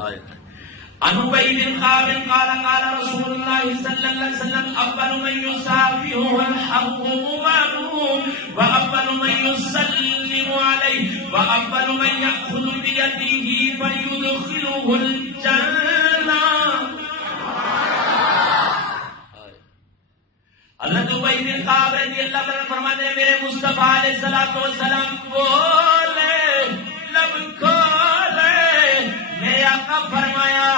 عن أبي بن كعب قال قال رسول الله صلى الله عليه وسلم أول من يصافحه الحق عمر وأول من يسلم عليه وأول من يأخذ بيده فيدخله الجنة. اللہ تو ابی بن کعب رضی اللہ عنہ فرماتے ہیں میرے مصطفیٰ علیہ الصلوۃ والسلام بولے لب کھولے میرے آقا فرمایا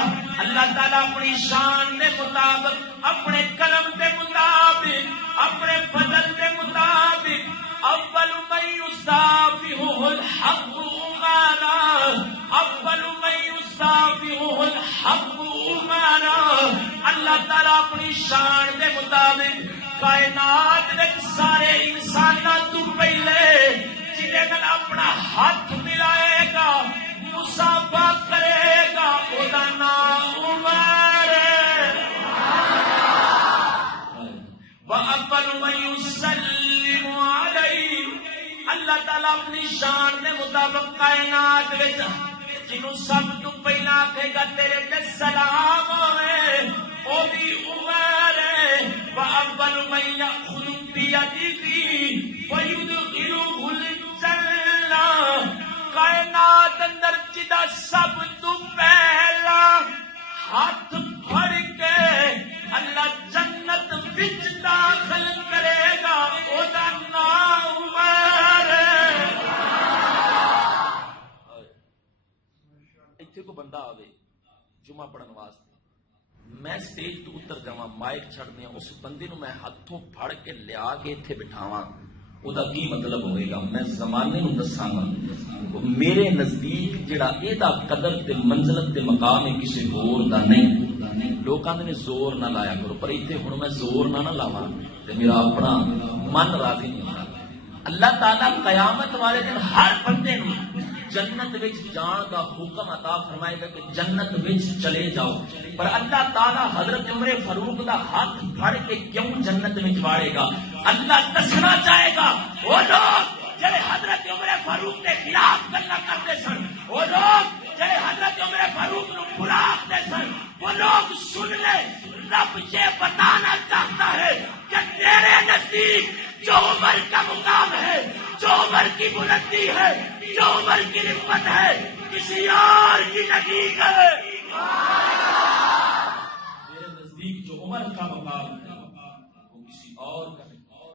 اللہ تعالیٰ اپنی شان کے مطابق اپنے کرم کے مطابق اپنے فضل کے مطابق اول من یصافحه الحق عمرا اول من یصافحه الحق عمرا اللہ تعالیٰ اپنی شان کے مطابق کائنات میں سارے انسانوں تو پہلے جنہیں نال اپنا ہاتھ ملائے گا مصافحہ کرے گا او دا نام عمر ہے. وَأَوَّلُ مَن يُسَلِّمُ عَلَيْهِ اللہ تعالیٰ اپنی شان کے مطابق کائنات میں جنہوں سب تو پہلا کہے گا تیرے تے سلام ہوئے او بھی عمر ہے. وَأَوَّلُ مَن يَأْخُذُ بِيَدِهِ وَيُدْخِلُهُ الْجَنَّةَ کائنات اندر جدا سب تو پہلا ہاتھ پھڑ کے اللہ جنت وچ داخل کرے گا او دا نام عمر ہے. ایتھے کو بندہ آوے جمعہ پڑھن واسطے میں سٹیج تو اتر جاواں مائک چھڑ دیا اس بندے نو میں ہاتھوں پھڑ کے لیا کے ایتھے بٹھاواں او دا کی مطلب ہوئے گا میں زمانے نو دساں گا میرے نزدیک جڑا اے دا قدر تے منزلت تے مقام ہے کسی ہور دا نہیں. لوکاں نے زور نہ لایا کرو پر ایتھے ہن میں زور نہ لاواں تے میرا اپنا من راضی نہیں ہوتا. اللہ تعالیٰ قیامت والے دن ہر بندے نو جنت وچ جان دا حکم عطا فرمائے گا کہ جنت وچ چلے جاؤ پر اللہ تعالیٰ حضرت عمر فاروق دا ہاتھ پھڑ کے کیوں جنت وچ واڑے گا اللہ دسنا چاہے گا. وہ لوگ جڑے حضرت عمر فاروق کے خلاف گلا کرتے سن وہ لوگ جڑے حضرت عمر فاروق نو برا آختے سن وہ لوگ سن لے رب یہ بتانا چاہتا ہے کہ تیرے نزدیک جو عمر کا مقام ہے جو عمر کی بلندی ہے جو عمر کی رفت ہے کسی اور کی نہیں ہے. میرے نزدیک جو عمر کا